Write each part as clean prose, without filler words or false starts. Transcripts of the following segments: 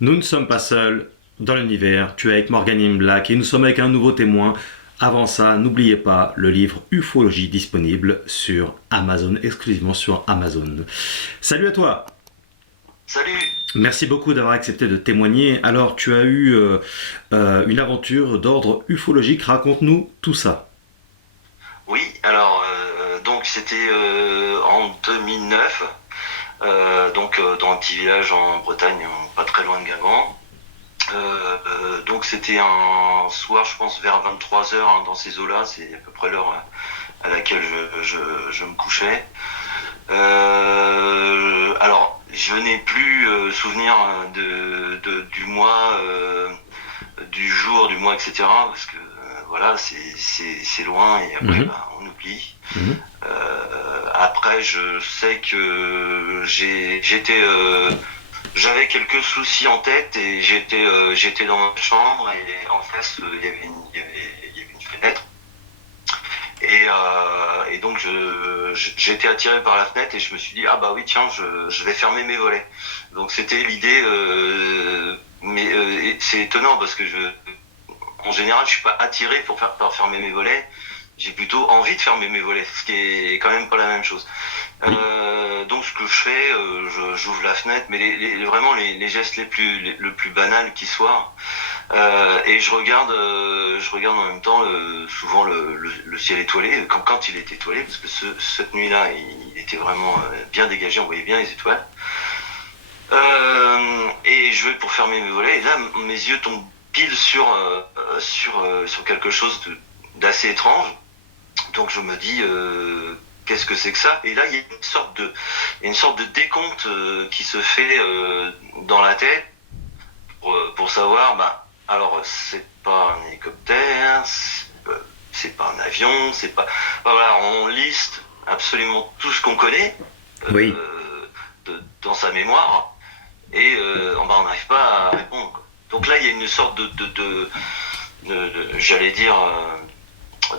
Nous ne sommes pas seuls dans l'univers, tu es avec Morgan in Black et nous sommes avec un nouveau témoin. Avant ça, n'oubliez pas le livre Ufologie disponible sur Amazon, exclusivement sur Amazon. Salut à toi. Salut! Merci beaucoup d'avoir accepté de témoigner. Alors, tu as eu une aventure d'ordre ufologique, raconte-nous tout ça. Oui, alors donc c'était en 2009, dans un petit village en Bretagne, pas très loin de Guingamp. Donc c'était un soir, je pense vers 23 heures, dans ces eaux-là, c'est à peu près l'heure à laquelle je me couchais. Alors, je n'ai plus souvenir du mois, du jour, du mois, etc. Parce que voilà, c'est loin et après Mhm, bah, on oublie. mhm. Après, je sais que j'avais quelques soucis en tête et j'étais dans ma chambre et en face il y avait une fenêtre. Et donc j'ai été attiré par la fenêtre et je me suis dit ah bah oui tiens je vais fermer mes volets. Donc c'était l'idée, mais c'est étonnant parce que en général je suis pas attiré par fermer mes volets. J'ai plutôt envie de fermer mes volets, ce qui est quand même pas la même chose. Oui. Donc ce que je fais, j'ouvre la fenêtre, mais vraiment les gestes le plus banal qui soient. Et je regarde en même temps souvent le ciel étoilé, quand il est étoilé, parce que cette nuit-là, il était vraiment bien dégagé, on voyait bien les étoiles. Et je vais pour fermer mes volets, et là, mes yeux tombent pile sur quelque chose d'assez étrange. Donc je me dis, qu'est-ce que c'est que ça? Et là, il y a une sorte de décompte qui se fait dans la tête pour savoir, bah, alors c'est pas un hélicoptère, c'est pas un avion, c'est pas. Bah, voilà, on liste absolument tout ce qu'on connaît Oui. dans sa mémoire et bah, on n'arrive pas à répondre, quoi. Donc là, il y a une sorte j'allais dire,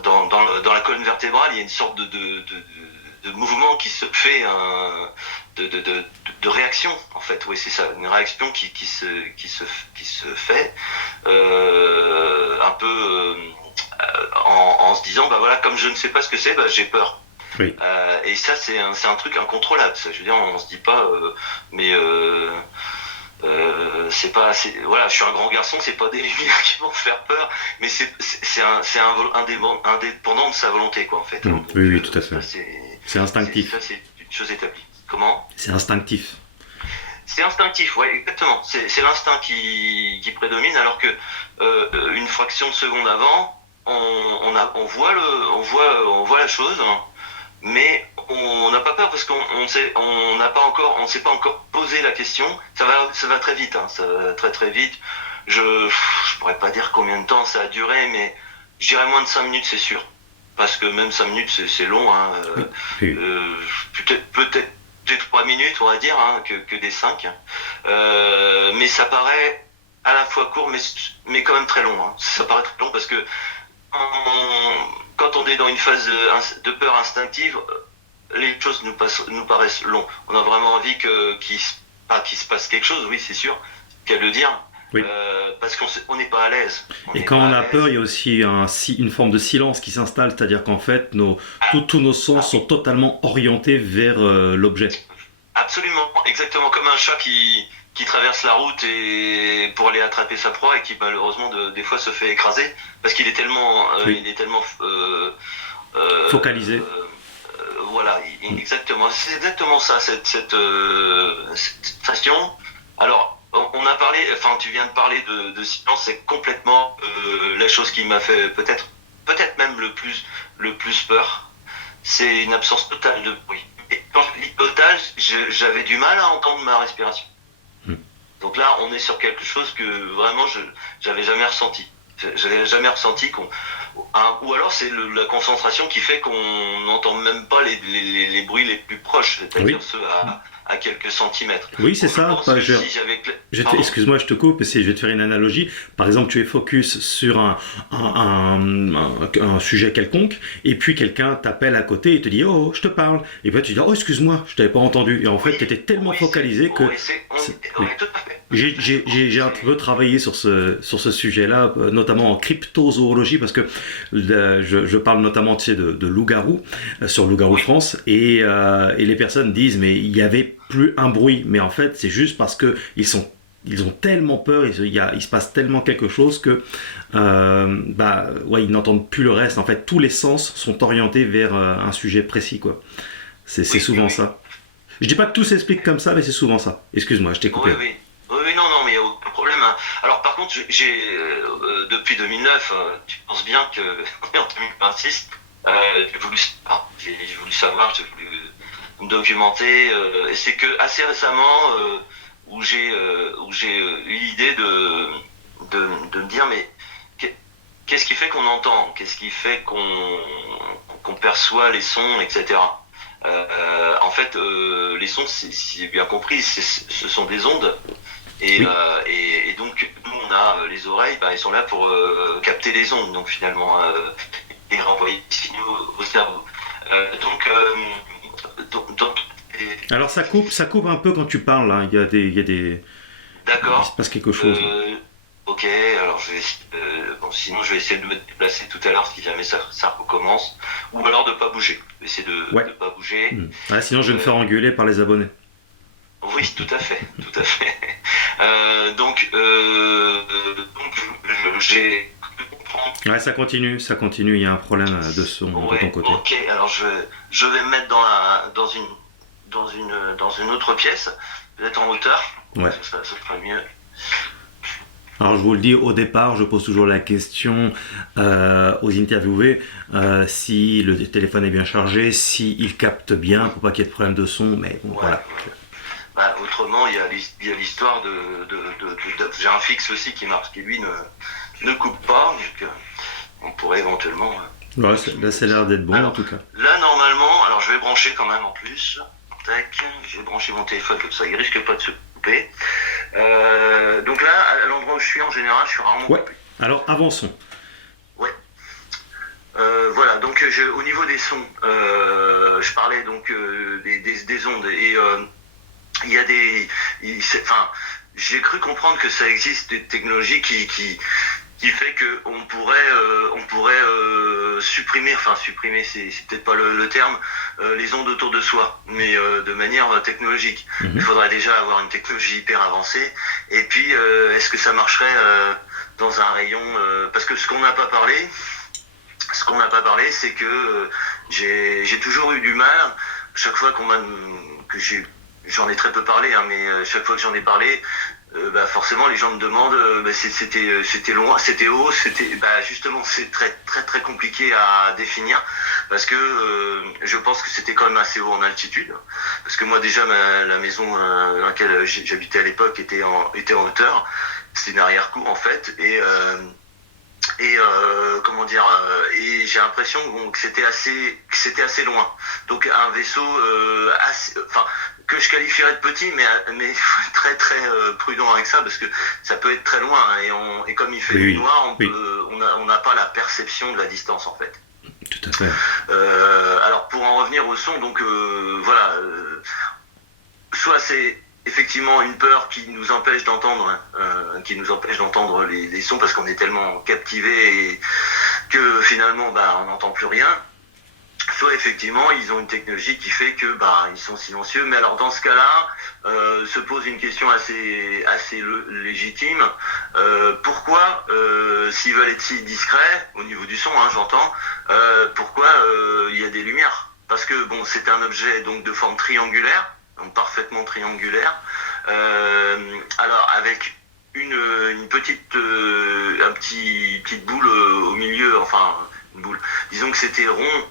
dans la colonne vertébrale, il y a une sorte de mouvement qui se fait, de réaction en fait. Oui, c'est ça, une réaction qui se fait un peu en se disant bah voilà, comme je ne sais pas ce que c'est, bah j'ai peur. Oui. Et ça c'est un truc incontrôlable. Ça, je veux dire, on se dit pas mais c'est pas voilà, je suis un grand garçon, c'est pas des lumières qui vont me faire peur, mais indépendant de sa volonté, quoi, en fait, hein. Oui, Donc oui, tout à fait. ça C'est instinctif. c'est une chose établie. Comment? C'est instinctif. C'est instinctif, ouais, exactement. C'est l'instinct qui prédomine, alors que une fraction de seconde avant, on voit la chose, hein, mais on n'a pas peur parce on ne s'est pas encore posé la question. Ça va très vite, hein, ça va très très vite. Je pourrais pas dire combien de temps ça a duré, mais je dirais moins de 5 minutes, c'est sûr. Parce que même 5 minutes, c'est long, hein. Oui. Oui. Peut-être des 3 minutes, on va dire, hein, que des 5. Mais ça paraît à la fois court, mais quand même très long, hein. Ça paraît très long parce que quand on est dans une phase de peur instinctive, les choses nous paraissent longues. On a vraiment envie qu'il se passe quelque chose, oui, c'est sûr, qu'à le dire, Oui. parce on n'est pas à l'aise. On Et n'est quand pas on à a peur, l'aise. il y a aussi une forme de silence qui s'installe, c'est-à-dire qu'en fait, Ah, tous nos sens ah sont oui, totalement orientés vers l'objet. absolument, exactement comme un chat qui traverse la route et pour aller attraper sa proie et qui malheureusement des fois se fait écraser parce qu'il est Oui. il est tellement Focalisé. voilà, Mm. exactement. C'est exactement ça, cette sensation. Alors, on a parlé, enfin, tu viens de parler de silence, c'est complètement la chose qui m'a fait peut-être même le plus peur. C'est une absence totale de bruit. Et quand je dis totale, j'avais du mal à entendre ma respiration. Mm. Donc là, on est sur quelque chose que vraiment j'avais jamais ressenti. J'avais jamais ressenti ou alors c'est la concentration qui fait qu'on n'entend même pas les bruits les plus proches, c'est-à-dire Oui. ceux à quelques centimètres. Oui, c'est Je ça. pense que si j'avais... Pardon. Excuse-moi, je te coupe. Je vais te faire une analogie. Par exemple, tu es focus sur un sujet quelconque, et puis quelqu'un t'appelle à côté et te dit oh, je te parle. Et puis tu dis oh, excuse-moi, je t'avais pas entendu. Et en fait, tu étais tellement focalisé que. Oui, Oui. tout à fait. J'ai un peu travaillé sur ce sujet-là, notamment en cryptozoologie, parce que je parle notamment tu sais, de loup-garou, sur Loup-garou France, et les personnes disent mais il y avait plus un bruit, mais en fait c'est juste parce que ils ont tellement peur, il se passe tellement quelque chose que ouais, ils n'entendent plus le reste. En fait, tous les sens sont orientés vers un sujet précis, quoi. C'est souvent ça. Je dis pas que tout s'explique comme ça, mais c'est souvent ça. Excuse-moi, je t'ai coupé. Oui, non, mais il n'y a aucun problème, hein. Alors par contre, depuis 2009, tu penses bien que en 2026, j'ai voulu savoir, j'ai voulu me documenter, et c'est que assez récemment où j'ai eu l'idée de me dire mais qu'est-ce qui fait qu'on entend, qu'est-ce qui fait qu'on perçoit les sons, etc. En fait, les sons, si j'ai bien compris, ce sont des ondes. Et, Oui. Et donc, nous, on a les oreilles, ils sont là pour capter les ondes, donc finalement, et renvoyer des signaux au cerveau. Alors ça coupe un peu quand tu parles, là. Il D'accord. se passe quelque chose. Ok, alors je vais bon, sinon je vais essayer de me déplacer tout à l'heure si jamais ça recommence. Ou alors de pas bouger. Je vais essayer de Ouais. pas bouger. Ouais, sinon je vais me faire engueuler par les abonnés. Oui, tout à fait, tout à fait. Donc j'ai cru comprendre. Ouais, ça continue, il y a un problème de son de ton côté. Ok, alors je vais me mettre dans une autre pièce, peut-être en hauteur. Ouais. Ça sera mieux. Alors je vous le dis au départ, je pose toujours la question aux interviewés si le téléphone est bien chargé, s'il capte bien pour pas qu'il y ait de problème de son, mais bon, Ouais. voilà. Autrement, il y a l'histoire j'ai un fixe aussi qui marche, qui lui ne coupe pas, donc on pourrait éventuellement... Ouais, là ça a l'air d'être bon alors, en tout cas. Là, normalement, alors je vais brancher quand même en plus. Tac, je vais brancher mon téléphone comme ça, il risque pas de se couper. Donc là, à l'endroit où je suis en général, je suis rarement Ouais, coupé. alors avançons. Ouais. Voilà, donc au niveau des sons, je parlais donc des ondes et il y a j'ai cru comprendre que ça existe des technologies qui fait que on pourrait supprimer, c'est peut-être pas le terme, les ondes autour de soi, mais de manière technologique. Il faudrait déjà avoir une technologie hyper avancée. Et puis, est-ce que ça marcherait dans un rayon parce que ce qu'on n'a pas parlé, c'est que j'ai toujours eu du mal chaque fois j'en ai très peu parlé, hein, mais chaque fois que j'en ai parlé, forcément les gens me demandent c'était loin, c'était haut, justement c'est très très très compliqué à définir parce que je pense que c'était quand même assez haut en altitude parce que moi déjà la maison dans laquelle j'habitais à l'époque était en hauteur, c'était une arrière-cour en fait et comment dire et j'ai l'impression que c'était assez loin, donc un vaisseau que je qualifierais de petit, mais il faut être très très prudent avec ça parce que ça peut être très loin hein, et comme il fait nuit noire, on n'a pas la perception de la distance en fait. Tout à fait. Alors pour en revenir au son, donc voilà, soit c'est effectivement une peur qui nous empêche d'entendre, les sons parce qu'on est tellement captivé et que finalement on n'entend plus rien. Soit effectivement ils ont une technologie qui fait que ils sont silencieux, mais alors dans ce cas-là se pose une question assez légitime. Pourquoi s'ils veulent être si discrets au niveau du son, hein, j'entends, pourquoi il y a des lumières? Parce que bon, c'est un objet donc de forme triangulaire, donc parfaitement triangulaire, alors avec une petite boule au milieu, enfin une boule. Disons que c'était rond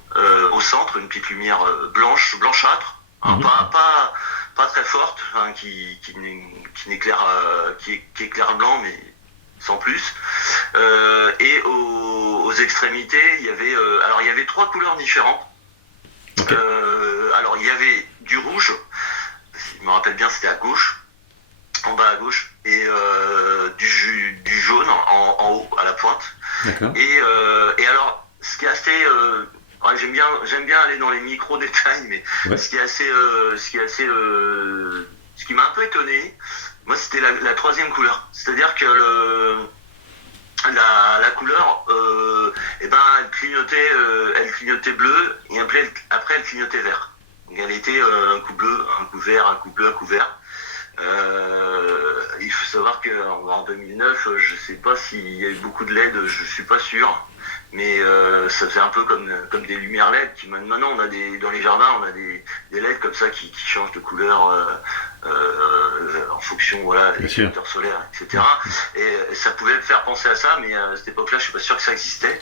au centre, une petite lumière blanchâtre, hein, pas très forte, hein, qui éclaire blanc, mais sans plus. Et aux extrémités, il y avait trois couleurs différentes. Okay. Alors il y avait du rouge, me rappelle bien, c'était à gauche, en bas à gauche, et du jaune en haut, à la pointe. D'accord. Et alors, ce qui est assez... ouais, j'aime bien aller dans les micro-détails, mais Ouais. ce qui m'a un peu étonné, moi, c'était la troisième couleur. C'est-à-dire que la couleur, eh ben, elle clignotait bleu, et après elle clignotait vert. Donc elle était un coup bleu, un coup vert, un coup bleu, un coup vert. Il faut savoir qu'en 2009, je sais pas s'il y a eu beaucoup de LED, je suis pas sûr. Mais ça faisait un peu comme des lumières LED. Maintenant, dans les jardins, on a des LED comme ça qui changent de couleur en fonction, voilà, des capteurs solaires, etc. Et ça pouvait faire penser à ça, mais à cette époque-là, je suis pas sûr que ça existait.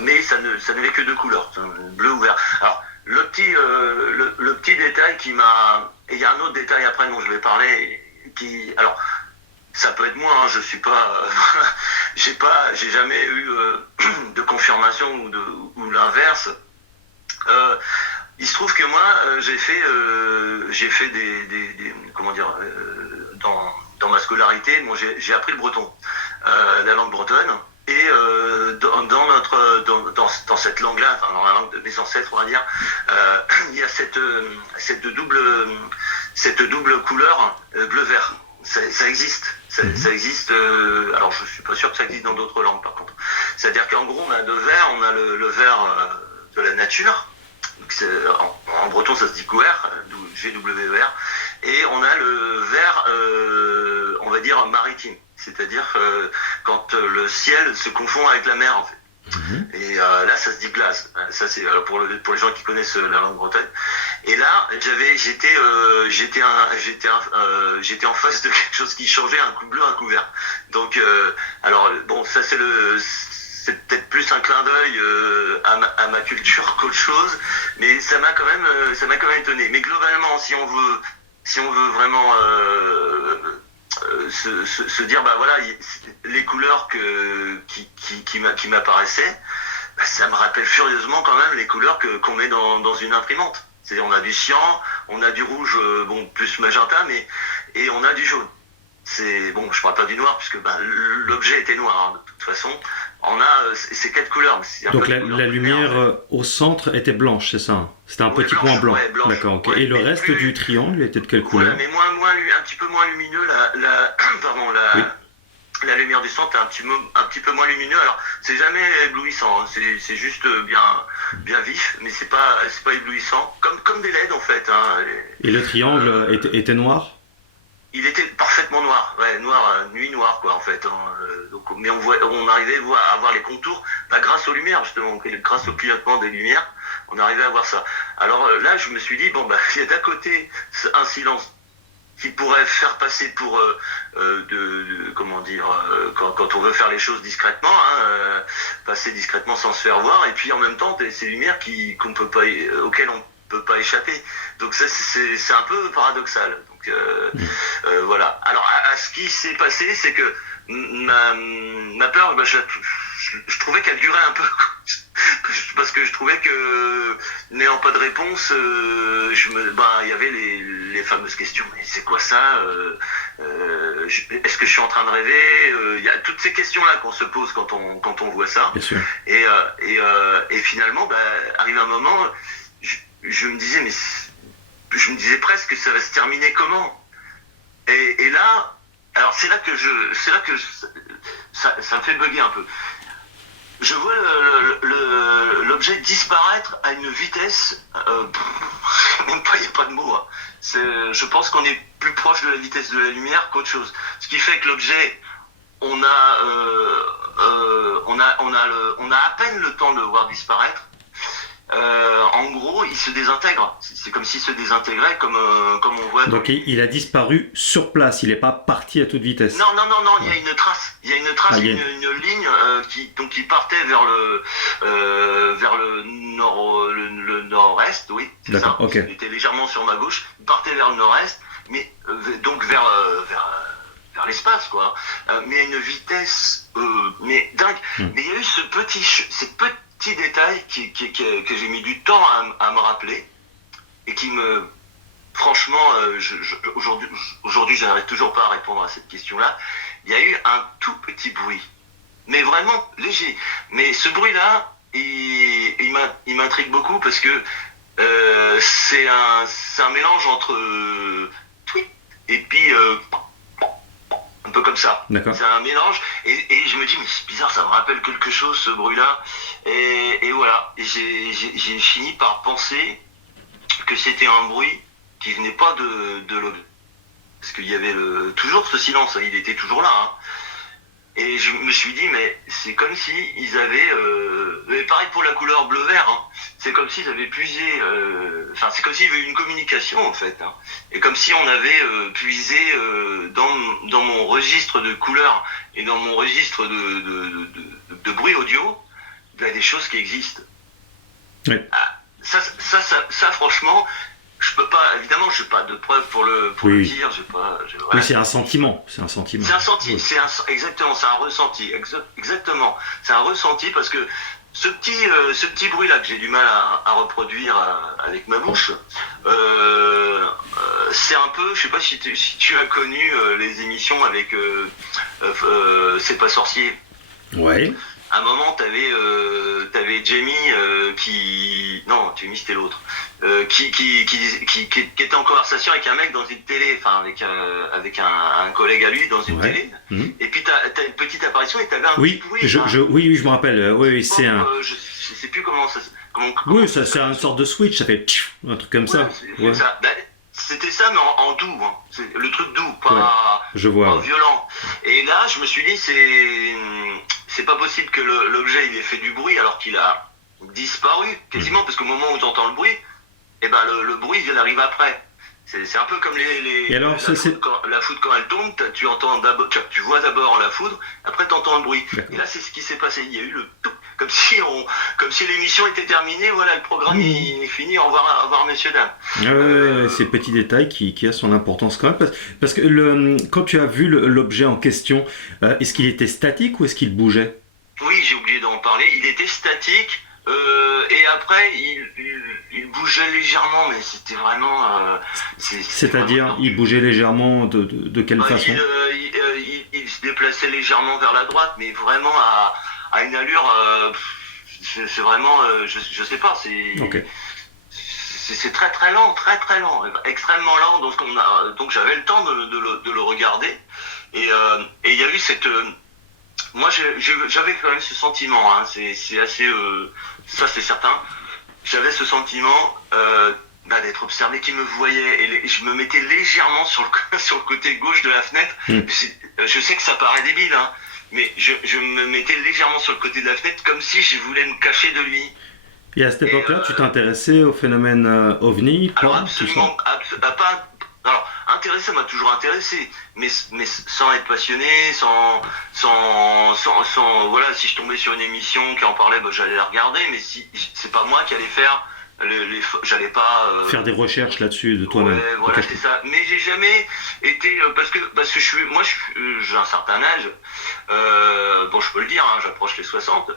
Mais ça n'avait que deux couleurs, bleu ou vert. Alors, le petit détail qui m'a... Et il y a un autre détail après dont je vais parler, alors, ça peut être moi, hein, je suis pas... j'ai jamais eu de confirmation ou l'inverse. Il se trouve que moi, j'ai fait des comment dire, dans ma scolarité, bon, j'ai appris le breton, la langue bretonne, et dans cette langue-là, enfin, dans la langue de mes ancêtres, on va dire, il y a cette double couleur bleu-vert. Ça existe. Ça existe. Alors, je suis pas sûr que ça existe dans d'autres langues, par contre. C'est-à-dire qu'en gros, on a deux verts. On a le vert de la nature. Donc en breton, ça se dit GWR, G-W-E-R. Et on a le vert, on va dire, maritime. C'est-à-dire quand le ciel se confond avec la mer, en fait. Et là, ça se dit glace. Ça, c'est pour les gens qui connaissent la langue bretonne. Et là, j'étais en face de quelque chose qui changeait, un coup bleu, un coup vert. Donc, alors bon, ça c'est peut-être plus un clin d'œil à ma culture qu'autre chose, mais ça m'a quand même étonné. Mais globalement, si on veut vraiment se dire, bah voilà, les couleurs qui m'apparaissaient, bah, ça me rappelle furieusement quand même les couleurs qu'on met dans une imprimante. C'est-à-dire on a du cyan, on a du rouge, bon, plus magenta, et on a du jaune. Bon, je parle pas du noir puisque ben, l'objet était noir, hein, de toute façon. On a ces quatre couleurs. Donc la lumière au centre était blanche, c'est ça, hein? C'était un petit point blanc. Ouais, blanche. D'accord. Okay. Ouais, et le reste du triangle était de quelle couleur? Mais un petit peu moins lumineux. La lumière du centre est un petit peu moins lumineux. Alors c'est jamais éblouissant, hein. C'est juste bien vif, mais c'est pas éblouissant. Comme des LED en fait. Hein. Et le triangle était noir? Il était parfaitement noir, ouais, nuit noire quoi en fait. Hein. Donc, mais on arrivait à voir les contours, bah, grâce aux lumières justement, grâce au clignotement des lumières, on arrivait à voir ça. Alors là, je me suis dit bon bah il y a d'un côté un silence qui pourrait faire passer pour comment dire quand on veut faire les choses discrètement, hein, passer discrètement sans se faire voir, et puis en même temps ces lumières auxquelles on peut pas échapper. Donc ça c'est un peu paradoxal. Donc voilà. Alors à ce qui s'est passé, c'est que ma peur, bah, je trouvais qu'elle durait un peu. Parce que je trouvais que, n'ayant pas de réponse, il y avait les fameuses questions. Mais c'est quoi ça? Est-ce que je suis en train de rêver? Il y a toutes ces questions-là qu'on se pose quand on voit ça. Bien sûr. Et finalement, bah, arrive un moment, je me disais, je me disais presque que ça va se terminer comment? Et là, alors c'est là que ça me fait bugger un peu. Je vois l'objet disparaître à une vitesse, même pas, il n'y a pas de mots. Hein. Je pense qu'on est plus proche de la vitesse de la lumière qu'autre chose. Ce qui fait que l'objet, on a à peine le temps de le voir disparaître. En gros, il se désintègre. C'est comme s'il se désintégrait, comme on voit. Donc il a disparu sur place, il n'est pas parti à toute vitesse. Non, il y a une trace. Il y a une trace, une ligne qui partait vers le nord-est, oui, c'est ça. Okay. Il était légèrement sur ma gauche. Il partait vers le nord-est, mais donc vers l'espace, quoi. Mais à une vitesse, mais dingue. Mais il y a eu ces petits détails que j'ai mis du temps à me rappeler et qui me franchement, aujourd'hui, je n'arrive toujours pas à répondre à cette question-là. Il y a eu un tout petit bruit, mais vraiment léger. Mais ce bruit-là, il m'intrigue beaucoup parce que c'est un mélange entre tweet et puis un peu comme ça. D'accord. C'est un mélange et je me dis mais c'est bizarre, ça me rappelle quelque chose ce bruit-là et voilà. Et j'ai fini par penser que c'était un bruit qui venait pas de l'autre. Parce qu'il y avait toujours ce silence, il était toujours là. Hein. Et je me suis dit, mais c'est comme si ils avaient... pareil pour la couleur bleu-vert, hein, c'est comme s'ils avaient puisé... c'est comme s'il y avait eu une communication, en fait. Hein, et comme si on avait puisé dans mon registre de couleurs et dans mon registre de bruit audio, des choses qui existent. Oui. Ça, franchement... Je peux pas, évidemment, je n'ai pas de preuves pour le dire. Oui, c'est un sentiment. C'est un sentiment. Oui. Exactement, c'est un ressenti. Exactement, c'est un ressenti parce que ce petit bruit-là que j'ai du mal à reproduire avec ma bouche, c'est un peu, je sais pas si tu as connu les émissions avec C'est pas sorcier. Ouais. À un moment, t'avais Jamie Jamie c'était l'autre, qui était en conversation avec un mec dans une télé, enfin avec un collègue à lui dans une télé. Mmh. Et puis t'as une petite apparition et t'avais un petit bruit. Oui, je me rappelle. Oui, c'est un. Je sais plus comment ça. Oui, ça c'est une sorte de switch, ça fait un truc comme ça. Ouais. Ça. C'était ça, mais en doux. Hein. C'est le truc doux, pas violent. Et là, je me suis dit, c'est pas possible que l'objet il ait fait du bruit alors qu'il a disparu quasiment, parce qu'au moment où tu entends le bruit, le bruit il arrive après. C'est un peu comme la foudre quand elle tombe, tu entends d'abord, tu vois d'abord la foudre, après tu entends le bruit. D'accord. Et là c'est ce qui s'est passé, il y a eu le tout, comme si l'émission était terminée, voilà le programme il est fini, au revoir messieurs dames. Ces petits détails qui a son importance quand même, parce que quand tu as vu l'objet en question, est-ce qu'il était statique ou est-ce qu'il bougeait? Oui, j'ai oublié d'en parler, il était statique. Et après, il bougeait légèrement, mais c'était vraiment... C'est-à-dire, vraiment... il bougeait légèrement de quelle façon? Il se déplaçait légèrement vers la droite, mais vraiment à une allure... c'est vraiment... je sais pas, c'est... Okay. C'est très très lent, extrêmement lent, donc j'avais le temps de le regarder. Et il y a eu cette... Moi, j'avais quand même ce sentiment, hein, c'est assez... ça, c'est certain. J'avais ce sentiment d'être observé, qui me voyait. Et je me mettais légèrement sur le côté gauche de la fenêtre. Je sais que ça paraît débile, hein, mais je me mettais légèrement sur le côté de la fenêtre, comme si je voulais me cacher de lui. Et à cette époque-là, tu t'intéressais au phénomène ovni? Alors, absolument, pas... Alors, intéressé, ça m'a toujours intéressé, mais sans être passionné, voilà, si je tombais sur une émission qui en parlait, j'allais la regarder, mais si c'est pas moi qui allais faire j'allais pas faire des recherches là-dessus de toi-même. Ouais, voilà, c'est ça. Mais j'ai jamais été parce que j'ai un certain âge. Je peux le dire, hein, j'approche les 60.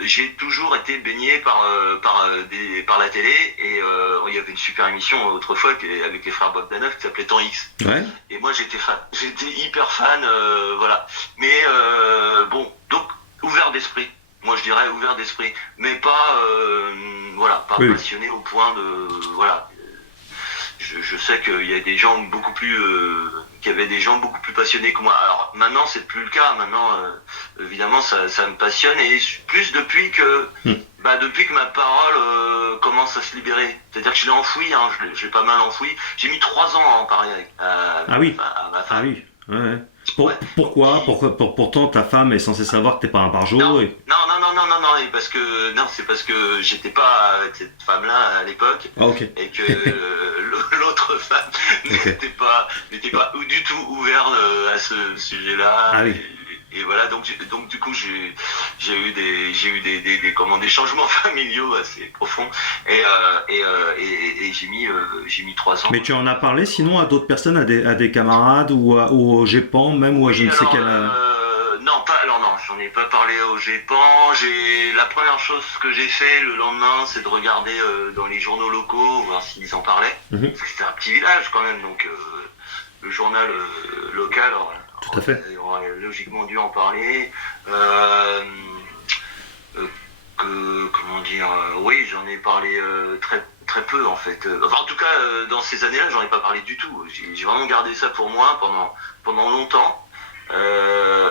J'ai toujours été baigné par la télé et il y avait une super émission autrefois avec les frères Bogdanov qui s'appelait Temps X. Ouais. Et moi j'étais hyper fan, voilà. Mais donc ouvert d'esprit. Moi je dirais ouvert d'esprit, mais pas passionné au point de voilà. Je sais qu'il y a des gens beaucoup plus qu'il y avait des gens beaucoup plus passionnés que moi. Alors maintenant c'est plus le cas. Maintenant évidemment ça me passionne et plus depuis que ma parole commence à se libérer. C'est-à-dire que je l'ai enfoui, hein, je l'ai pas mal enfoui. J'ai mis 3 ans à en parler à ma femme. Ah oui. Ouais. Pourquoi pourtant ta femme est censée savoir que t'es pas un barjot. Non, c'est parce que j'étais pas avec cette femme-là à l'époque. Ah, okay. Et que l'autre femme n'était pas du tout ouverte à ce sujet-là. Ah oui. Et voilà, donc du coup j'ai eu des changements familiaux assez profonds et j'ai mis 3 ans. Mais tu en as parlé sinon à d'autres personnes, à des camarades ou au GEPAN même ou à je ne sais quel. Non, j'en ai pas parlé au GEPAN. La première chose que j'ai fait le lendemain, c'est de regarder dans les journaux locaux, voir s'ils en parlaient. Mhm. Parce que c'était un petit village quand même, donc le journal local Tout à fait. aurait logiquement dû en parler. Comment dire, oui, j'en ai parlé très très peu en fait. Enfin, en tout cas, dans ces années-là, j'en ai pas parlé du tout. J'ai vraiment gardé ça pour moi pendant longtemps.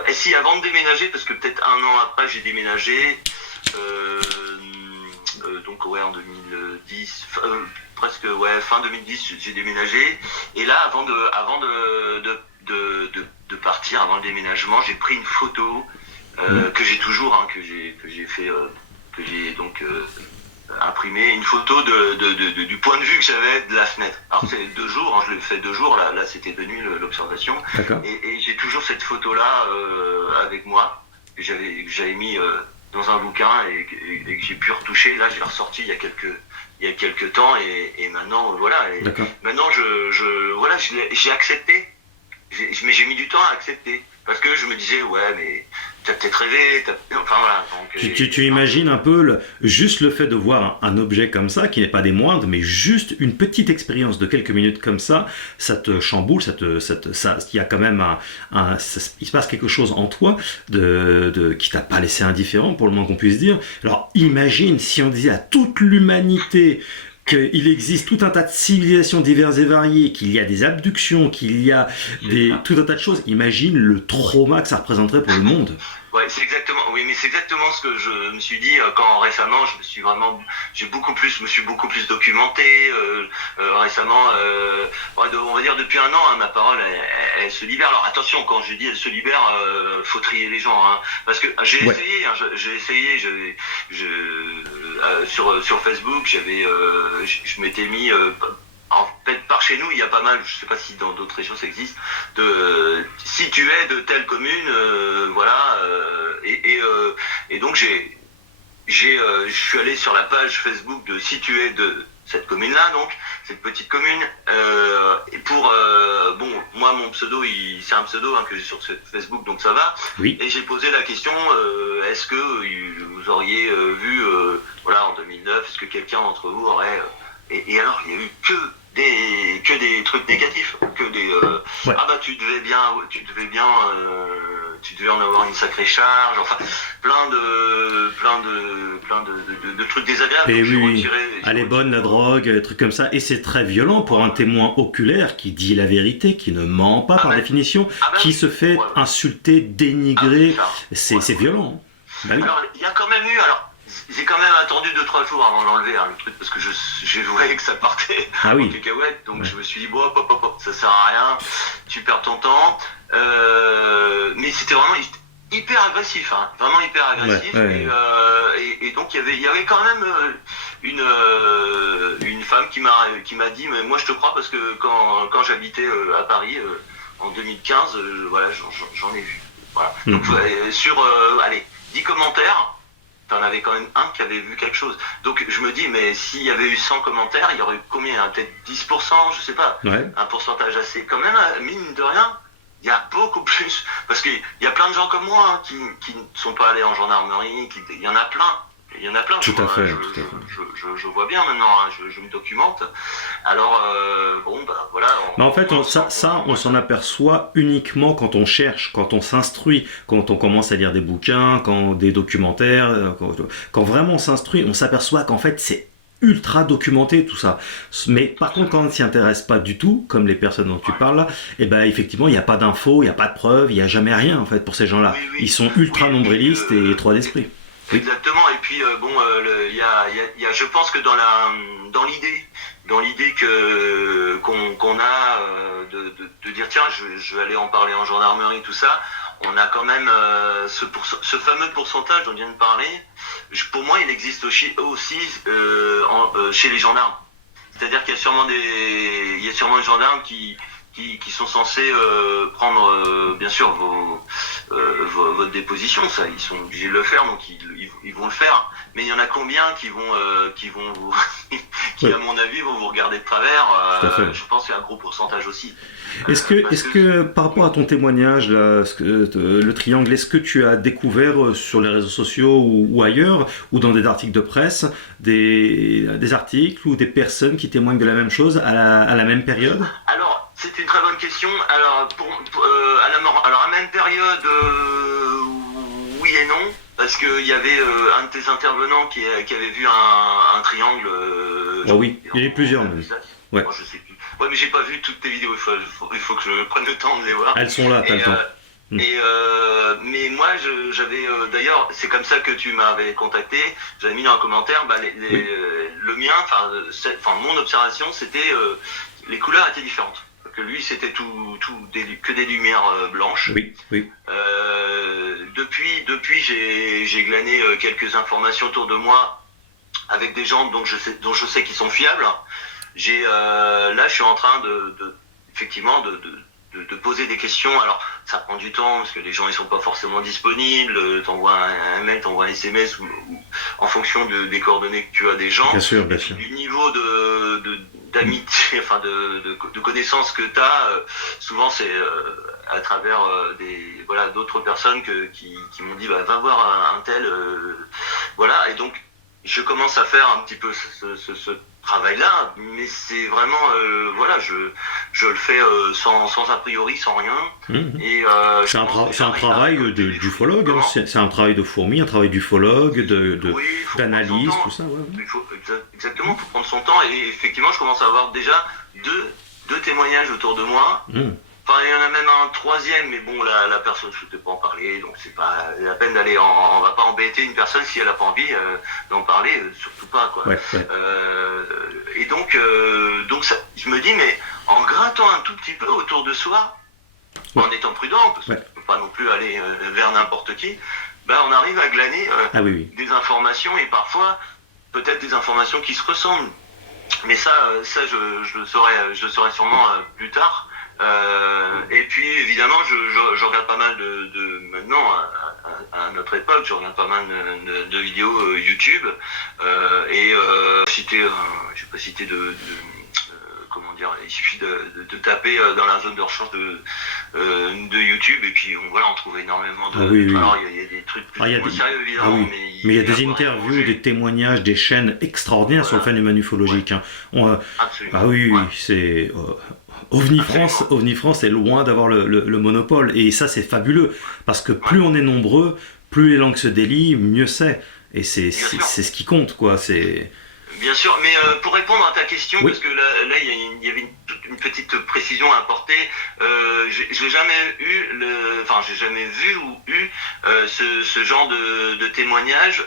Et si, avant de déménager, parce que peut-être un an après, j'ai déménagé, donc ouais, en 2010, presque ouais, fin 2010, j'ai déménagé. Et là, avant de partir, avant le déménagement, j'ai pris une photo que j'ai toujours, hein, que j'ai fait, que j'ai donc imprimé, une photo du point de vue que j'avais de la fenêtre. Alors c'est 2 jours, hein, je l'ai fait 2 jours, là c'était de nuit l'observation. Et j'ai toujours cette photo-là avec moi, que j'avais mis dans un bouquin et que j'ai pu retoucher. Là, j'ai ressorti il y a quelques temps et maintenant voilà. Et maintenant voilà, j'ai accepté. Mais j'ai mis du temps à accepter parce que je me disais ouais, mais t'as peut-être rêvé, enfin voilà. Donc, tu imagines un peu juste le fait de voir un objet comme ça, qui n'est pas des moindres, mais juste une petite expérience de quelques minutes comme ça te chamboule, il y a quand même il se passe quelque chose en toi qui t'a pas laissé indifférent, pour le moins qu'on puisse dire. Alors imagine si on disait à toute l'humanité qu'il existe tout un tas de civilisations diverses et variées, qu'il y a des abductions, qu'il y a tout un tas de choses. Imagine le trauma que ça représenterait pour le monde. Ouais, c'est exactement ce que je me suis dit quand récemment je me suis beaucoup plus documenté récemment. On va dire depuis un an, hein, ma parole elle se libère. Alors attention, quand je dis elle se libère, faut trier les gens, hein, parce que j'ai essayé, sur Facebook, je m'étais mis. En fait, par chez nous, il y a pas mal, je sais pas si dans d'autres régions ça existe, si tu es de telle commune, voilà, et donc je suis allé sur la page Facebook de si tu es de cette commune-là, donc cette petite commune, et pour moi mon pseudo, c'est un pseudo que j'ai sur Facebook, donc ça va. Oui. Et j'ai posé la question, est-ce que vous auriez vu, voilà, en 2009, est-ce que quelqu'un d'entre vous aurait et alors il y a eu que des trucs négatifs, que des ah bah tu devais en avoir une sacrée charge, enfin plein de trucs désagréables. Et oui, elle est bonne la drogue, des trucs comme ça, et c'est très violent pour un témoin oculaire qui dit la vérité, qui ne ment pas par définition, qui se fait insulter, dénigrer, c'est violent. Bah oui. Alors il y a quand même eu, j'ai quand même attendu 2-3 jours avant d'enlever le truc parce que j'ai voyé que ça partait en cacahuète, donc je me suis dit bon, ça sert à rien, tu perds ton temps. Mais c'était vraiment hyper agressif, hein, vraiment hyper agressif. Et donc il y avait quand même une femme qui m'a dit mais moi je te crois parce que quand j'habitais à Paris en 2015, voilà, j'en ai vu. Voilà. Donc sur 10 commentaires. T'en avais quand même un qui avait vu quelque chose. Donc je me dis, mais s'il y avait eu 100 commentaires, il y aurait eu combien? Peut-être 10%, je sais pas. Un pourcentage assez. Quand même, mine de rien, il y a beaucoup plus. Parce qu'il y a plein de gens comme moi qui ne sont pas allés en gendarmerie, il y en a plein. Il y en a plein. Tout à fait. Je vois bien maintenant, hein, je me documente. Alors, voilà. Mais en fait, on s'en aperçoit uniquement quand on cherche, quand on s'instruit, quand on commence à lire des bouquins, des documentaires. Quand vraiment on s'instruit, on s'aperçoit qu'en fait, c'est ultra documenté tout ça. Mais par contre, quand on ne s'y intéresse pas du tout, comme les personnes dont tu parles là, et ben effectivement, il n'y a pas d'infos, il n'y a pas de preuves, il n'y a jamais rien en fait pour ces gens-là. Ils sont ultra nombrilistes et étroits d'esprit. Exactement, et puis je pense que dans l'idée qu'on a de dire tiens, je vais aller en parler en gendarmerie, tout ça, on a quand même ce fameux pourcentage dont on vient de parler. Pour moi, il existe aussi chez les gendarmes. C'est-à-dire qu'il y a sûrement des gendarmes qui sont censés prendre bien sûr votre déposition, ça ils sont obligés de le faire, donc ils vont le faire, mais il y en a combien qui vont vous qui à mon avis vont vous regarder de travers. Je pense qu'il y a un gros pourcentage aussi. Parce Est-ce que par rapport à ton témoignage, là, le triangle, est-ce que tu as découvert sur les réseaux sociaux ou ailleurs, ou dans des articles de presse, des articles ou des personnes qui témoignent de la même chose à la même période? Alors, c'est une très bonne question. Alors, alors à même période, oui et non, parce qu'il y avait un de tes intervenants qui avait vu un triangle. Ah oui, il y en a plusieurs même. Ouais. Moi, je sais plus. Ouais, mais j'ai pas vu toutes tes vidéos. Il faut que je prenne le temps de les voir. Elles sont là, t'as le temps. Mais moi, j'avais d'ailleurs, c'est comme ça que tu m'avais contacté. J'avais mis dans un commentaire, Oui. le mien, enfin mon observation, c'était les couleurs étaient différentes. Que lui, c'était que des lumières blanches. Oui, oui. Depuis, j'ai glané quelques informations autour de moi avec des gens dont je sais qu'ils sont fiables. Là, je suis en train effectivement, de poser des questions. Alors, ça prend du temps parce que les gens ils sont pas forcément disponibles. T'envoies un mail, t'envoies un SMS ou en fonction des coordonnées que tu as des gens, Bien sûr, bien sûr. du niveau d'amitié, enfin de connaissances que tu as. Souvent, c'est à travers d'autres personnes qui m'ont dit va voir un tel, voilà. Et donc, je commence à faire un petit peu ce travail-là, mais c'est vraiment, je le fais sans a priori, sans rien. Mhm. Et C'est un travail d'ufologue, hein. C'est un travail de fourmi, un travail d'ufologue, oui, il faut prendre son d'analyse, temps. tout ça. Ouais. Exactement, il faut prendre son temps. Et effectivement, je commence à avoir déjà deux témoignages autour de moi. Mhm. Enfin, il y en a même un troisième, mais bon, la personne ne souhaitait pas en parler, donc c'est pas la peine d'aller on va pas embêter une personne si elle a pas envie d'en parler, surtout pas, quoi. Ouais, ouais. Et donc ça, je me dis, mais en grattant un tout petit peu autour de soi, Ouais. en étant prudent, parce qu'on ne peut pas non plus aller vers n'importe qui, ben on arrive à glaner Ah oui, oui. des informations, et parfois, peut-être des informations qui se ressemblent. Mais ça je le saurai sûrement plus tard. Et puis évidemment, je regarde pas mal maintenant à notre époque, je regarde pas mal de vidéos YouTube et je vais pas citer comment dire, il suffit de taper dans la zone de recherche de YouTube et puis on trouve énormément de. Ah oui, oui. Alors il y a des trucs plus ou moins sérieux évidemment, oui. Mais il y a des interviews, des témoignages, des chaînes extraordinaires sur le phénomène ufologique. Ouais. Hein. Absolument. Ah oui, Ouais. c'est OVNI France est loin d'avoir le monopole et ça c'est fabuleux parce que plus on est nombreux, plus les langues se délient, mieux c'est. Et c'est ce qui compte, quoi. C'est. Bien sûr, mais pour répondre à ta question, Oui. parce que là il y avait une petite précision à apporter. J'ai jamais j'ai jamais vu ou eu ce genre de témoignage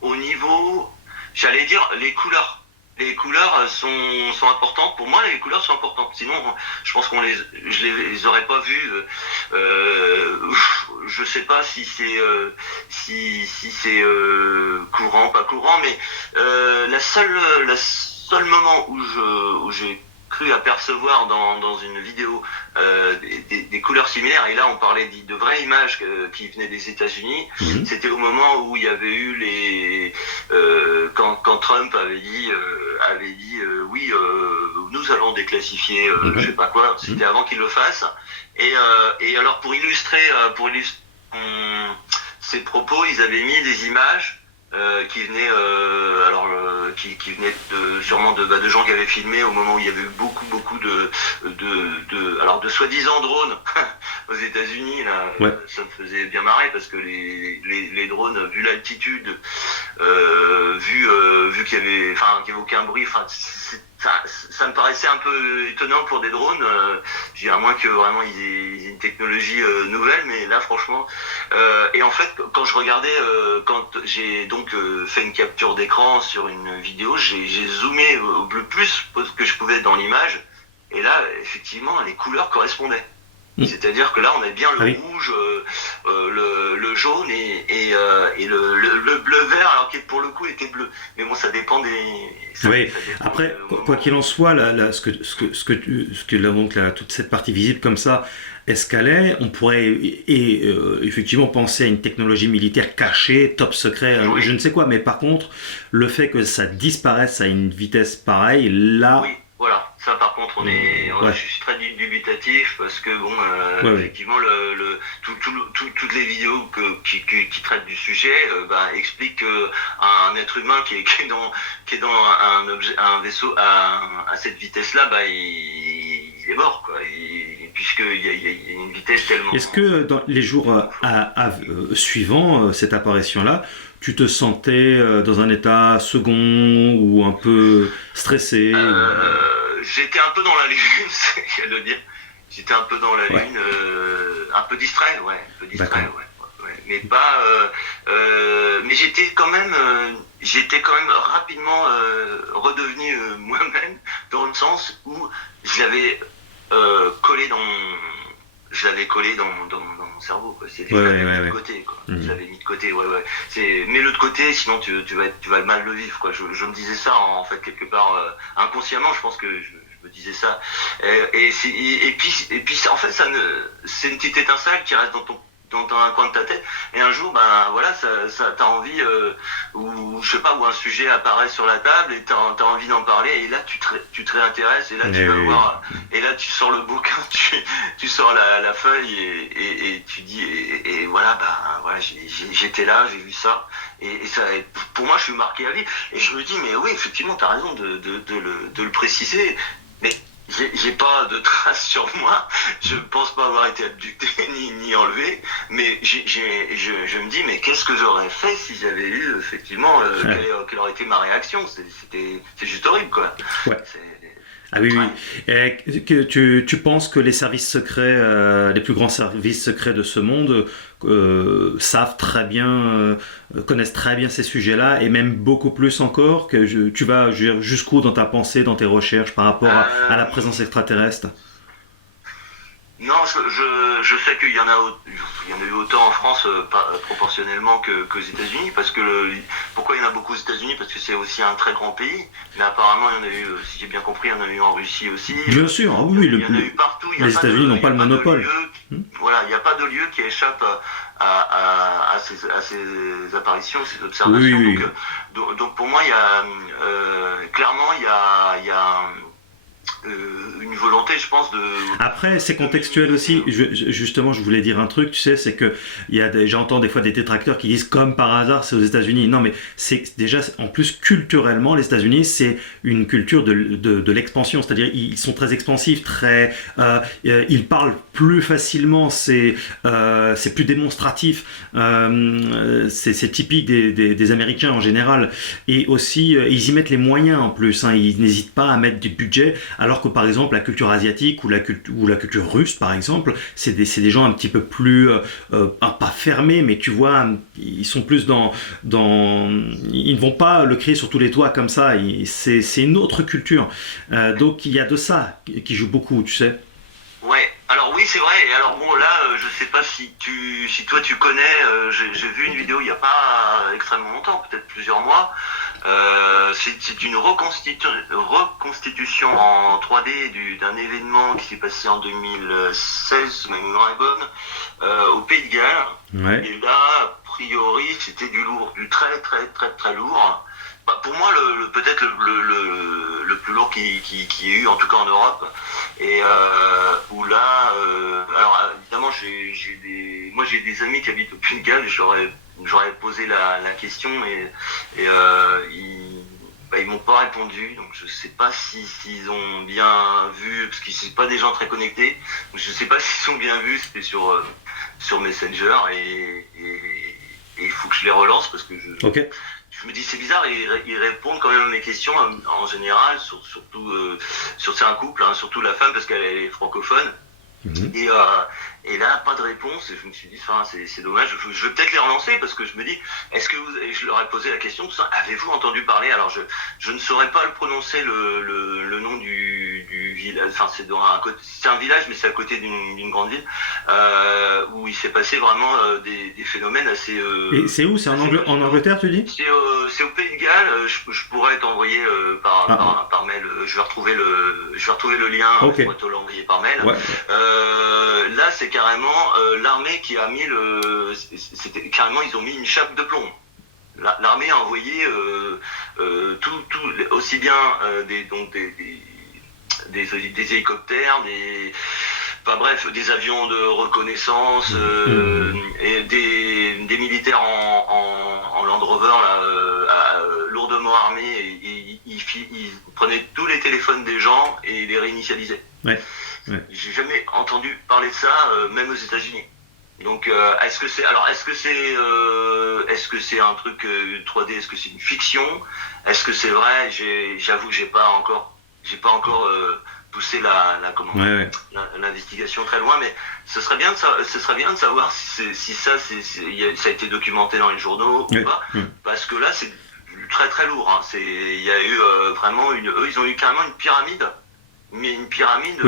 au niveau, j'allais dire, les couleurs. Les couleurs sont importantes. Pour moi, les couleurs sont importantes. Sinon, je pense je les aurais pas vues. Je sais pas si c'est courant, pas courant, mais la seule moment où j'ai cru apercevoir dans une vidéo des couleurs similaires, et là on parlait de vraies images qui venaient des États-Unis. Mhm. C'était au moment où il y avait eu quand Trump avait dit oui, nous allons déclassifier je sais pas quoi. C'était avant qu'il le fasse. Et alors pour illustrer ces propos, ils avaient mis des images qui venaient qui venaient sûrement de gens qui avaient filmé au moment où il y avait eu beaucoup de soi-disant drones aux États-Unis. Là, Ouais. ça me faisait bien marrer parce que les drones, vu l'altitude, vu qu'il y avait aucun bruit, ça me paraissait un peu étonnant pour des drones. À moins que vraiment ils aient une technologie nouvelle, mais là franchement. Et en fait, quand je regardais, quand j'ai donc fait une capture d'écran sur une vidéo, j'ai zoomé le plus que je pouvais dans l'image, et là effectivement les couleurs correspondaient. C'est-à-dire que là on avait bien le rouge, le jaune et le bleu vert, alors qu'il pour le coup était bleu. Mais bon, ça dépend des. Oui. Après, quoi qu'il en soit, toute cette partie visible comme ça escalait, on pourrait effectivement penser à une technologie militaire cachée, top secret, Oui. je ne sais quoi. Mais par contre, le fait que ça disparaisse à une vitesse pareille, là. Oui, voilà. Ça, par contre, je suis très dubitatif parce que bon, effectivement, toutes les vidéos qui traitent du sujet expliquent qu'un être humain qui est dans un vaisseau à cette vitesse-là, il est mort, quoi. Puisqu'il y a une vitesse tellement... Est-ce que dans les jours suivants cette apparition-là, tu te sentais dans un état second ou un peu stressé? J'étais un peu dans la lune, c'est qu'à le dire. J'étais un peu dans la lune, un peu distrait, mais pas. Mais j'étais quand même rapidement redevenu moi-même, dans le sens où je l'avais collé dans mon cerveau, quoi. Je l'avais mis de côté, quoi. Je l'avais mis de côté, mets-le de côté, sinon tu vas mal le vivre, quoi. Je me disais ça, en fait, quelque part, inconsciemment, je pense que je me disais ça. Et puis, en fait, c'est une petite étincelle qui reste dans un coin de ta tête, et un jour ça t'as envie ou je sais pas, où un sujet apparaît sur la table et t'as envie d'en parler, et là tu te réintéresses, et là tu vas voir, et là tu sors le bouquin, tu sors la feuille, et tu dis, et voilà, j'étais là, j'ai vu ça, et ça, pour moi, je suis marqué à vie, et je me dis, mais oui, effectivement, t'as raison de le préciser, mais j'ai pas de traces sur moi, je pense pas avoir été abducté ni enlevé, mais je me dis, mais qu'est-ce que j'aurais fait si j'avais eu, effectivement, quelle aurait été ma réaction? C'est juste horrible, quoi. Ouais. Ah oui. Et tu penses que les services secrets, les plus grands services secrets de ce monde savent très bien, connaissent très bien ces sujets-là, et même beaucoup plus encore, que tu vas jusqu'où dans ta pensée, dans tes recherches par rapport à la présence extraterrestre? Non, je sais qu'il y en a eu autant en France, proportionnellement qu'aux États-Unis, parce que pourquoi il y en a beaucoup aux États-Unis? Parce que c'est aussi un très grand pays, mais apparemment il y en a eu, si j'ai bien compris, il y en a eu en Russie aussi. Bien sûr, oui, il y en a eu partout. Les États-Unis n'ont pas le monopole. Voilà, il n'y a pas de lieu qui échappe à ces apparitions, ces observations. Oui. Donc pour moi, clairement, il y a une volonté, je pense, de... Après, c'est contextuel aussi. Justement, je voulais dire un truc, tu sais, c'est que j'entends des fois des détracteurs qui disent, comme par hasard, c'est aux États-Unis. Non, mais c'est déjà, en plus, culturellement, les États-Unis, c'est une culture de l'expansion. C'est-à-dire, ils sont très expansifs, ils parlent plus facilement, c'est plus démonstratif. C'est typique des Américains en général. Et aussi, ils y mettent les moyens en plus. Ils n'hésitent pas à mettre du budget. Alors que par exemple la culture asiatique ou la culture russe par exemple, c'est des gens un petit peu plus pas fermés, mais tu vois, ils sont plus ils ne vont pas le crier sur tous les toits comme ça, c'est une autre culture, donc il y a de ça qui joue beaucoup, tu sais. Ouais, alors oui, c'est vrai. Et alors bon, là, je sais pas si toi tu connais, j'ai vu une vidéo il y a pas extrêmement longtemps, peut-être plusieurs mois. C'est une reconstitution en 3D d'un événement qui s'est passé en 2016, si ma mémoire est bonne, au Pays de Galles. Ouais. Et là, a priori, c'était du lourd, du très très très très lourd. Pour moi, peut-être le plus lourd qui y ait eu, en tout cas en Europe. Et où là, alors évidemment, j'ai des amis qui habitent au Pays de Galles, et j'aurais posé la question, et ils m'ont pas répondu, donc je sais pas s'ils ont bien vu, parce que c'est pas des gens très connectés, donc je sais pas s'ils ont bien vu, c'était sur Messenger, et il faut que je les relance, parce que Okay. Je me dis, c'est bizarre, ils répondent quand même à mes questions, en général, surtout c'est un couple, surtout la femme, parce qu'elle est francophone. Mm-hmm. Et là, pas de réponse, et je me suis dit, c'est dommage, je vais peut-être les relancer, parce que je me dis, et je leur ai posé la question, avez-vous entendu parler? Alors je ne saurais pas le prononcer, le nom du village, c'est un village, mais c'est à côté d'une grande ville, où il s'est passé vraiment des phénomènes assez... Et c'est où? C'est en Angleterre, tu dis? C'est au Pays de Galles. Je pourrais t'envoyer par mail, je vais retrouver le lien, okay. Je pourrais te l'envoyer par mail. Ouais. Là, c'est carrément l'armée qui a mis carrément, ils ont mis une chape de plomb. L'armée a envoyé tout aussi bien des hélicoptères, enfin bref, des avions de reconnaissance, et des militaires en Land Rover là, lourdement armés. Ils prenaient tous les téléphones des gens et les réinitialisaient. Ouais. J'ai jamais entendu parler de ça, même aux États-Unis. Donc, est-ce que c'est un truc 3D? Est-ce que c'est une fiction? Est-ce que c'est vrai? J'avoue que j'ai pas encore poussé l'investigation très loin, mais ce serait bien de savoir si ça a été documenté dans les journaux ou pas, parce que là c'est très très lourd. Hein. Il y a eu vraiment eux ils ont eu carrément une pyramide. Mais une pyramide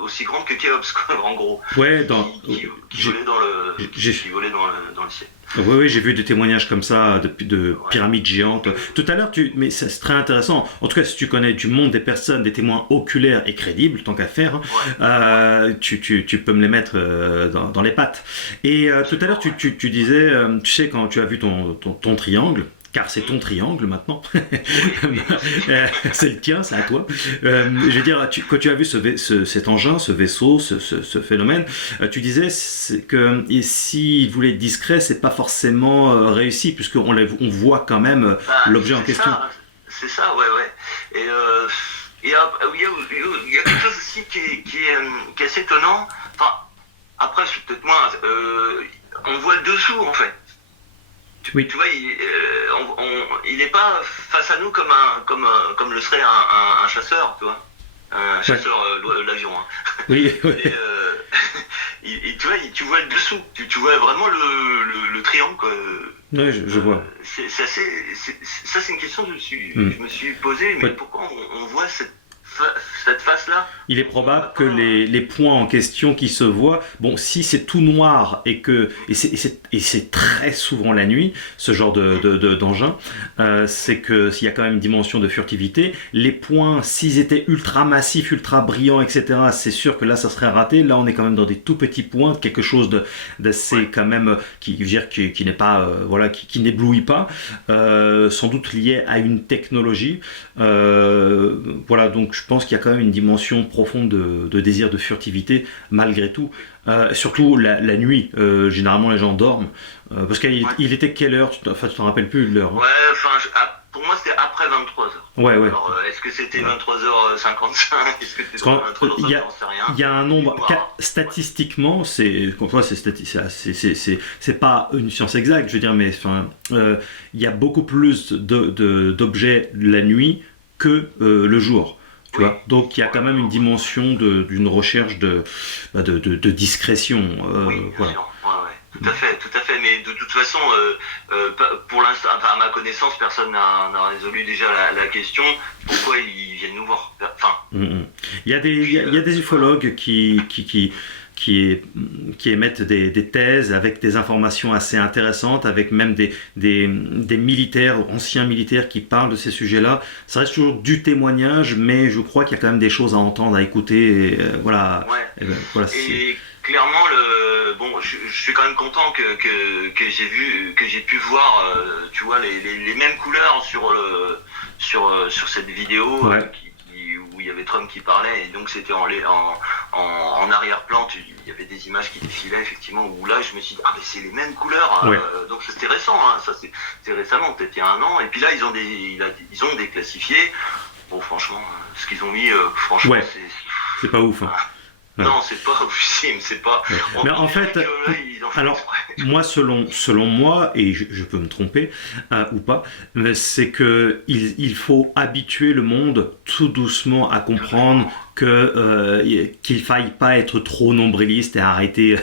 aussi grande que Khéops, en gros. Ouais, qui volait dans le ciel. Oui, j'ai vu des témoignages comme ça de pyramides géantes. Tout à l'heure, mais c'est très intéressant. En tout cas, si tu connais du monde des personnes, des témoins oculaires et crédibles, tant qu'à faire, tu peux me les mettre dans les pattes. Et tout à l'heure, tu disais, tu sais, quand tu as vu ton triangle, car c'est ton triangle maintenant, c'est le tien, c'est à toi. Je veux dire, quand tu as vu cet engin, ce vaisseau, ce phénomène, tu disais que s'il voulait être discret, c'est pas forcément réussi, puisqu'on voit quand même l'objet en question. C'est ça, ouais. Et il y a quelque chose aussi qui est assez étonnant. Enfin, après, c'est peut-être moins. On voit le dessous, en fait. Oui. Tu vois, il n'est pas face à nous comme le serait un chasseur, tu vois. Un chasseur, l'avion. Hein. Oui. Et, tu vois, tu vois le dessous. Tu vois vraiment le triangle, quoi. Oui, je vois. Ça, c'est une question que je me suis posée. Mais pourquoi on voit cette face-là? Il est probable que les points en question qui se voient, bon, si c'est tout noir et c'est très souvent la nuit, ce genre d'engin, c'est que s'il y a quand même une dimension de furtivité, les points, s'ils étaient ultra massifs, ultra brillants, etc., c'est sûr que là, ça serait raté. Là, on est quand même dans des tout petits points, quelque chose d'assez quand même, qui n'est pas, qui n'éblouit pas, sans doute lié à une technologie. Donc je pense qu'il y a quand même une dimension profonde de désir de furtivité malgré tout, surtout la nuit. Généralement les gens dorment parce qu'il était quelle heure? Tu t'en rappelles plus l'heure, hein? Pour moi c'était après 23h. Ouais. Alors est-ce que c'était 23h55? Est-ce que c'était 23h? J'en sais rien. Il y a un nombre statistiquement, c'est pas une science exacte, je veux dire, mais il y a beaucoup plus d'objets la nuit que le jour. Tu vois, donc il y a quand même une dimension d'une recherche de discrétion. Bien sûr. Tout à fait. Mais de toute façon, pour l'instant, à ma connaissance, personne n'a résolu déjà la question. Pourquoi ils viennent nous voir? Il y a des ufologues qui émettent des thèses avec des informations assez intéressantes, avec même des militaires, anciens militaires qui parlent de ces sujets-là. Ça reste toujours du témoignage, mais je crois qu'il y a quand même des choses à entendre, à écouter. Et clairement, je suis quand même content que j'ai pu voir, tu vois, les mêmes couleurs sur cette vidéo. Où il y avait Trump qui parlait, et donc c'était en arrière-plan, il y avait des images qui défilaient effectivement, où là je me suis dit, mais c'est les mêmes couleurs, donc c'était récent, hein, ça c'est récemment, peut-être il y a un an, et puis là ils ont déclassifié, bon franchement, ce qu'ils ont mis, franchement c'est pas ouf, hein. Non, c'est pas oufissime, c'est pas... Mais en fait, moi, selon moi, et je peux me tromper ou pas, c'est que il faut habituer le monde tout doucement à comprendre qu'il faille pas être trop nombriliste et arrêter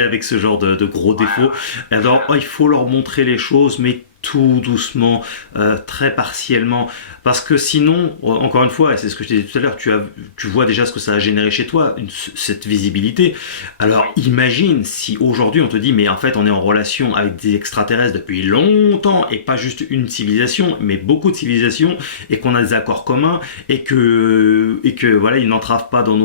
avec ce genre de gros défauts. Alors, il faut leur montrer les choses, mais tout doucement, très partiellement, parce que sinon, encore une fois, et c'est ce que je disais tout à l'heure, tu vois déjà ce que ça a généré chez toi, cette visibilité. Alors imagine si aujourd'hui on te dit, mais en fait on est en relation avec des extraterrestres depuis longtemps, et pas juste une civilisation, mais beaucoup de civilisations, et qu'on a des accords communs, et que voilà, ils n'entravent pas dans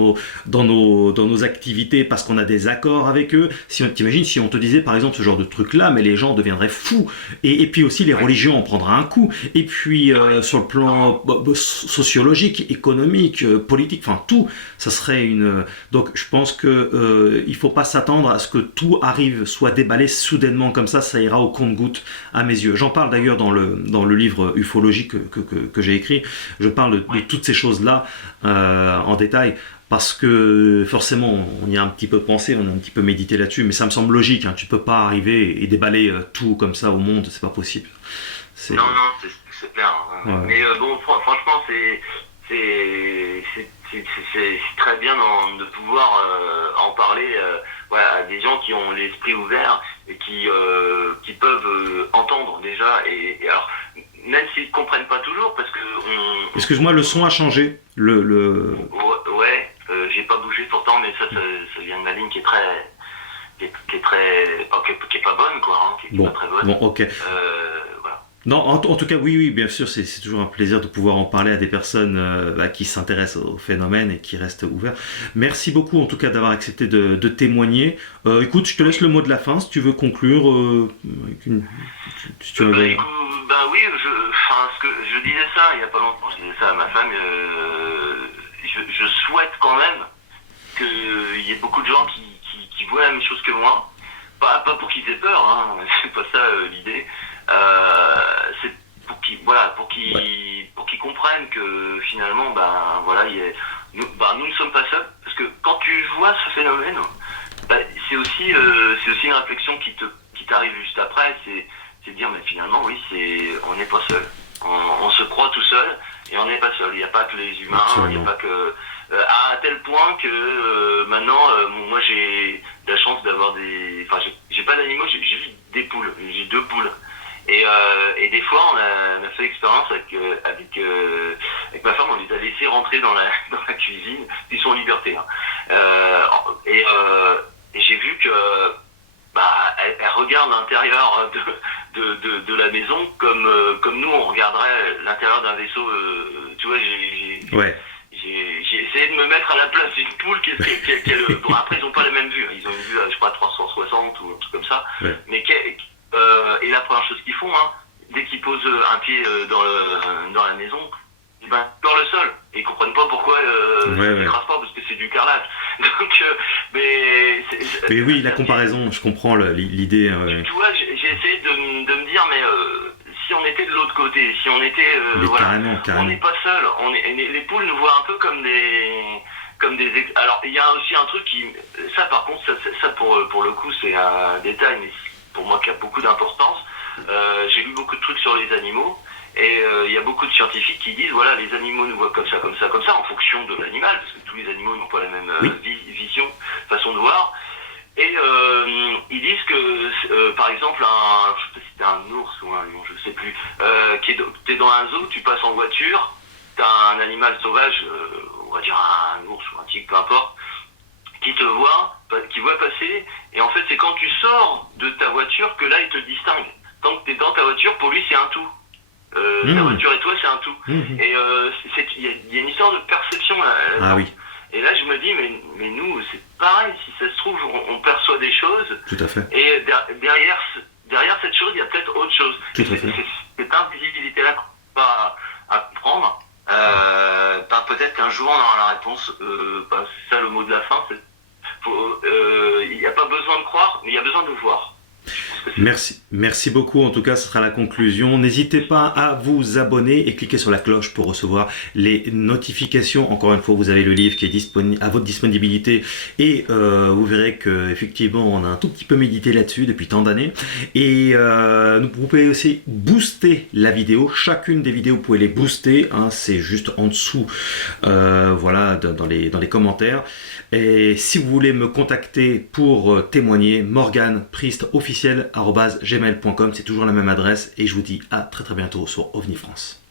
nos activités parce qu'on a des accords avec eux. T'imagines si on te disait par exemple ce genre de truc là, mais les gens deviendraient fous. Et puis aussi les religions en prendra un coup. Et puis sur le plan sociologique, économique, politique, enfin tout, ça serait une... Donc je pense que il faut pas s'attendre à ce que tout arrive, soit déballé soudainement comme ça ira au compte-gouttes à mes yeux. J'en parle d'ailleurs dans le livre Ufologie que j'ai écrit. Je parle de toutes ces choses-là en détail. Parce que forcément, on y a un petit peu pensé, on a un petit peu médité là-dessus, mais ça me semble logique. Hein. Tu peux pas arriver et déballer tout comme ça au monde, c'est pas possible. Non, c'est clair. Hein. Ouais. Mais bon, franchement, c'est très bien de pouvoir en parler à des gens qui ont l'esprit ouvert et qui peuvent entendre déjà. Et alors, même s'ils ne comprennent pas toujours, parce que... Excuse-moi, le son a changé. Ouais, j'ai pas bougé pourtant, mais ça vient de ma ligne qui est pas bonne, quoi, hein, qui est pas très bonne. Bon, ok. Voilà. Non, en tout cas, oui, bien sûr, c'est toujours un plaisir de pouvoir en parler à des personnes qui s'intéressent au phénomène et qui restent ouverts. Merci beaucoup, en tout cas, d'avoir accepté de témoigner. Écoute, je te laisse le mot de la fin, si tu veux conclure. Oui, je disais ça il n'y a pas longtemps, je disais ça à ma femme. Je souhaite quand même qu'il y ait beaucoup de gens qui voient la même chose que moi. Pas pour qu'ils aient peur, hein, c'est pas ça l'idée. C'est pour qu'ils comprennent que finalement, nous ne sommes pas seuls. Parce que quand tu vois ce phénomène, c'est aussi une réflexion qui t'arrive juste après. C'est de dire, mais finalement, oui, on n'est pas seul. On se croit tout seul et on n'est pas seul. Il n'y a pas que les humains, il n'y a pas que... à tel point que maintenant, moi j'ai la chance d'avoir des... Enfin, j'ai pas d'animaux, j'ai juste des poules. J'ai 2 poules. Et des fois, on a fait l'expérience avec ma femme, on les a laissés rentrer dans la cuisine. Ils sont en liberté. Hein. Et j'ai vu que... elle regarde l'intérieur de la maison comme nous on regarderait l'intérieur d'un vaisseau. Tu vois, j'ai essayé de me mettre à la place d'une poule bon, après ils n'ont pas la même vue, ils ont une vue je crois 360 ou un truc comme ça. Ouais. Mais et la première chose qu'ils font, hein, dès qu'ils posent un pied dans la maison, ils pleurent le sol et ils comprennent pas pourquoi ça ne s'écrase pas, parce que c'est du carrelage. Donc, mais oui, la comparaison, je comprends l'idée. Tu vois, j'ai essayé de me dire, mais si on était de l'autre côté, si on était, carrément. On n'est pas seul. Les poules nous voient un peu comme des. Alors, il y a aussi un truc qui, ça par contre, ça pour le coup, c'est un détail, mais pour moi qui a beaucoup d'importance. J'ai lu beaucoup de trucs sur les animaux. Et il y a beaucoup de scientifiques qui disent, voilà, les animaux nous voient comme ça, en fonction de l'animal, parce que tous les animaux n'ont pas la même vision, façon de voir. Et ils disent que, par exemple, je sais pas si c'était un ours ou un lion, je sais plus, t'es dans un zoo, tu passes en voiture, t'as un animal sauvage, on va dire un ours ou un tigre, peu importe, qui voit passer, et en fait c'est quand tu sors de ta voiture que là il te distingue. Tant que t'es dans ta voiture, pour lui c'est un tout. Ta voiture et toi c'est un tout. Et il y a une histoire de perception là. Oui. Et là je me dis mais nous c'est pareil, si ça se trouve on perçoit des choses. Tout à fait. Et derrière cette chose il y a peut-être autre chose. Tout à fait. Cette invisibilité là qu'on va à comprendre. Peut-être qu'un jour on aura la réponse. C'est ça le mot de la fin. Il n'y a pas besoin de croire, mais il y a besoin de voir. Merci beaucoup. En tout cas, ce sera la conclusion. N'hésitez pas à vous abonner et cliquer sur la cloche pour recevoir les notifications. Encore une fois, vous avez le livre qui est disponible à votre disponibilité et vous verrez que effectivement, on a un tout petit peu médité là-dessus depuis tant d'années. Et vous pouvez aussi booster la vidéo. Chacune des vidéos, vous pouvez les booster. Hein, c'est juste en dessous, voilà, dans les commentaires. Et si vous voulez me contacter pour témoigner, morganpriest@gmail.com, c'est toujours la même adresse et je vous dis à très bientôt sur OVNI France.